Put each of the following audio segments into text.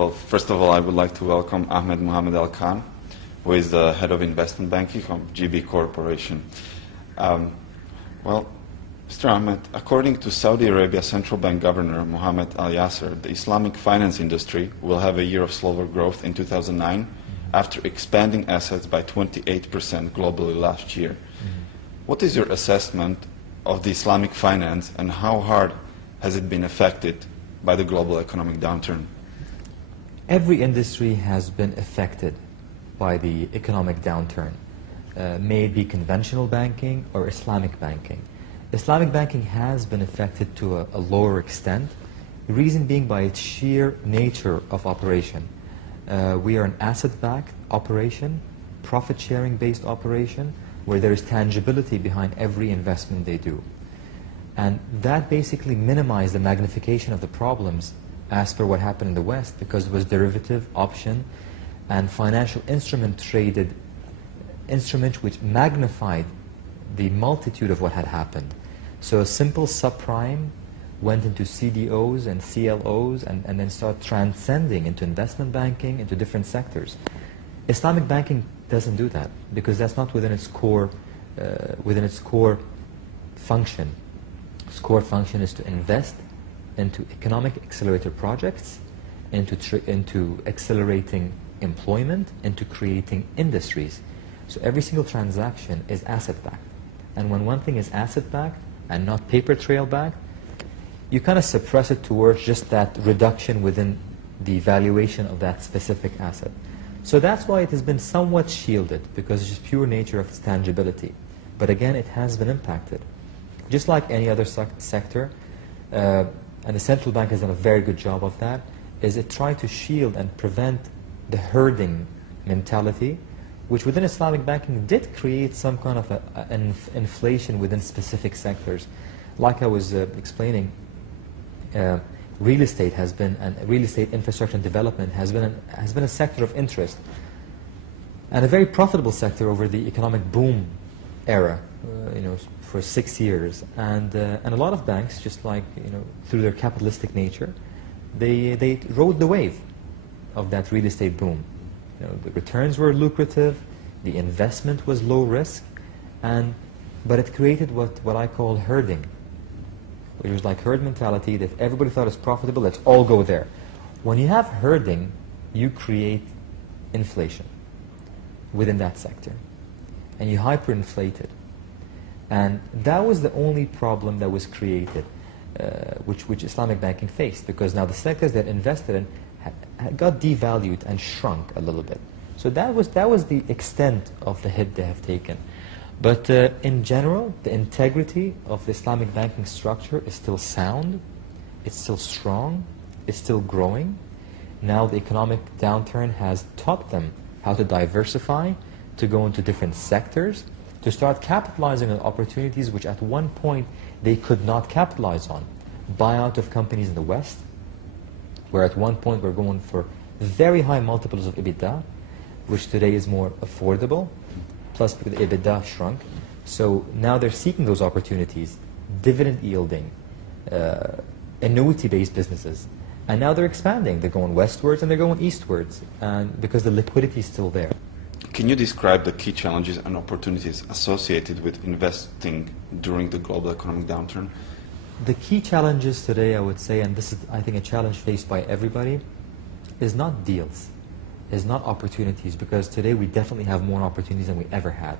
Well, first of all, I would like to welcome Ahmed Mohammed Al Khan, who is the head of investment banking of GB Corporation. Well, Mr. Ahmed, according to Saudi Arabia Central Bank Governor Mohammed Al Yasser, the Islamic finance industry will have a year of slower growth in 2009 after expanding assets by 28% globally last year. What is your assessment of the Islamic finance and how hard has it been affected by the global economic downturn? Every industry has been affected by the economic downturn, may it be conventional banking or Islamic banking. Islamic banking has been affected to a lower extent, the reason being by its sheer nature of operation. We are an asset-backed operation, profit-sharing based operation, where there is tangibility behind every investment they do. And that basically minimized the magnification of the problems as per what happened in the West, because it was derivative, option, and financial instrument traded, instrument which magnified the multitude of what had happened. So a simple subprime went into CDOs and CLOs and then started transcending into investment banking, into different sectors. Islamic banking doesn't do that because that's not within its core function. Its core function is to invest into economic accelerator projects, into accelerating employment, into creating industries. So every single transaction is asset-backed. And when one thing is asset-backed and not paper trail-backed, you kind of suppress it towards just that reduction within the valuation of that specific asset. So that's why it has been somewhat shielded, because it's just pure nature of its tangibility. But again, it has been impacted. Just like any other sector, and the central bank has done a very good job of that, is it tried to shield and prevent the herding mentality, which within Islamic banking did create some kind of an inflation within specific sectors. Like I was explaining, real estate has been, and real estate infrastructure and development has been a sector of interest, and a very profitable sector over the economic boom era, for 6 years. And a lot of banks, just like through their capitalistic nature, they rode the wave of that real estate boom. The returns were lucrative, the investment was low risk, but it created what I call herding. It was like herd mentality, that everybody thought it's profitable, let's all go there. When you have herding, you create inflation within that sector, and you hyperinflate it. And that was the only problem that was created, which Islamic banking faced, because now the sectors that invested in got devalued and shrunk a little bit. So that was the extent of the hit they have taken. But in general, the integrity of the Islamic banking structure is still sound, it's still strong, it's still growing. Now the economic downturn has taught them how to diversify, to go into different sectors, to start capitalizing on opportunities which at one point they could not capitalize on. Buyout of companies in the West, where at one point we're going for very high multiples of EBITDA, which today is more affordable, plus the EBITDA shrunk. So now they're seeking those opportunities, dividend yielding, annuity-based businesses. And now they're expanding. They're going westwards and they're going eastwards, and because the liquidity is still there. Can you describe the key challenges and opportunities associated with investing during the global economic downturn? The key challenges today, I would say, and this is, I think, a challenge faced by everybody, is not deals, is not opportunities, because today we definitely have more opportunities than we ever had.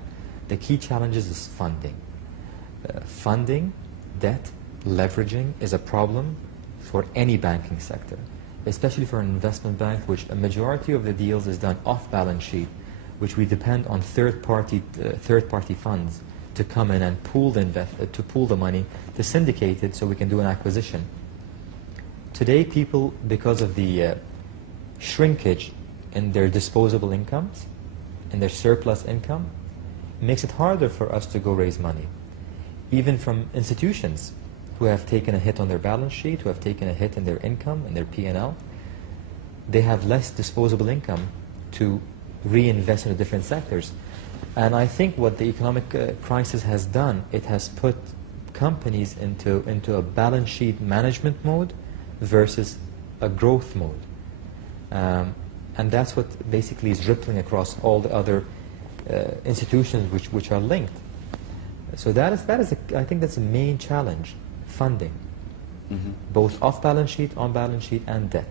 The key challenges is funding. Funding, debt, leveraging is a problem for any banking sector, especially for an investment bank, which a majority of the deals is done off balance sheet, which we depend on third-party funds to come in and pool the money, to syndicate it so we can do an acquisition. Today, people, because of the shrinkage in their disposable incomes, in their surplus income, makes it harder for us to go raise money. Even from institutions who have taken a hit on their balance sheet, who have taken a hit in their income, in their P&L, they have less disposable income to reinvest in the different sectors. And I think what the economic crisis has done, it has put companies into a balance sheet management mode versus a growth mode. And that's what basically is rippling across all the other institutions which are linked. So that is I think that's the main challenge, funding, both off balance sheet, on balance sheet, and debt.